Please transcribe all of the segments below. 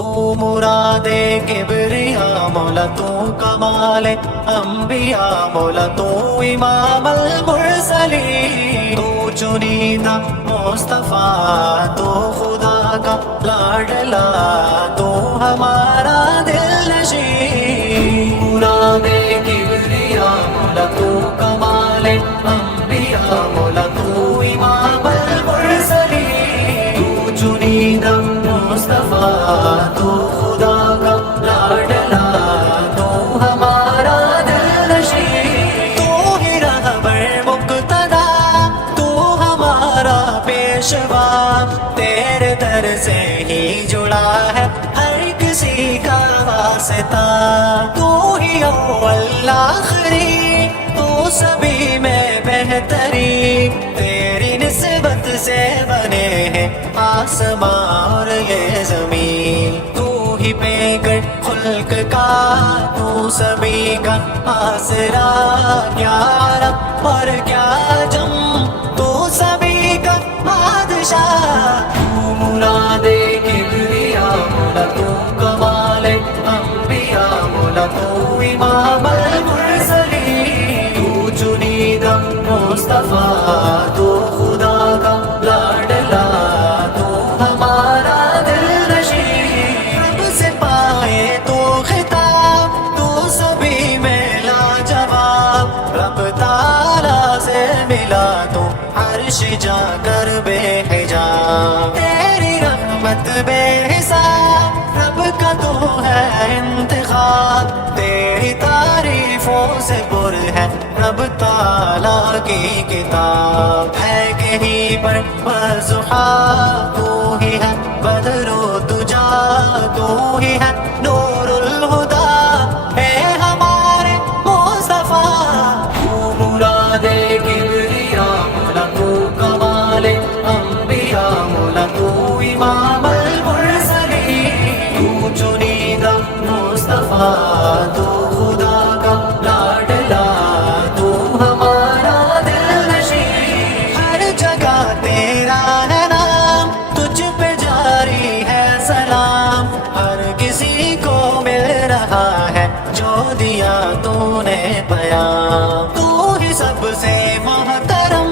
تو مرادے کبریا مولا تو کمال انبیاء مولا تو امام المرسلین، تو چنیدہ مصطفیٰ تو خدا کا لاڈلا، تو ہمارا دل نشین، مرادے کبریا مولا تو کمال انبیاء مولا تو امام المرسلین، تو چنیدہ مصطفیٰ تو خدا کا لاڈلا، تو ہمارا دل نشین، تو ہی رہبر مقتدی، تو ہمارا پیشوا، تیرے در سے ہی جڑا ہے ہر کسی کا واسطہ، تو ہی اول آخری، تو سبھی میں بہترین، تیری نسبت سے بنے ہیں آسمان اور یہ زمین، تو ہی پیکر خلق کا، تو سبھی کا آسرا، کیا عرب اور کیا جم، تو سبھی کا بادشاہ، تو مراد کبریا مولا تو کمال انبیاء مولا تو امام المرسلین، تو چنیدہ مصطفیٰ تو خدا کا لاڈلا، تو ہمارا دل نشین، رب سے پائے تو خطاب، تو سبھی میں لاجواب، رب تعالیٰ سے ملا تو عرش جا کر بے حجاب، تیری رحمت بے حساب، رب کا تو ہے انتخاب، تیری تعریفوں سے پر ہے رب تعالیٰ کی کتاب، ہے کہیں پر وضحا، تو ہی ہے بدر و دجا، تو ہی ہے نور الہدا، ہے ہمارے مصطفیٰ، تو مراد کبریا مولا تو کمال انبیاء مولا تو امام المرسلین، تو چنیدہ مصطفیٰ تو خدا کا لاڈلا، تو ہمارا دل نشین، ہر جگہ تیرا ہے نام، تجھ پہ جاری ہے سلام، ہر کسی کو مل رہا ہے جو دیا تو نے پیام، تو ہی سب سے محترم،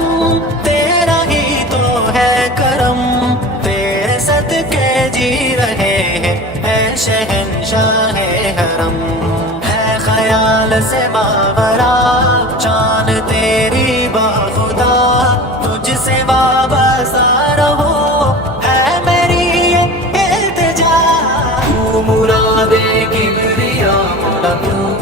تیرا ہی تو ہے کرم، تیرے صدقے جی رہے ہیں اے شہنشاہ حرم، ہے خیال سے باورا جان تیری باخدا، تجھ سے وابستہ رہو ہے میری یہ التجا، تو مراد کبریا مولا تو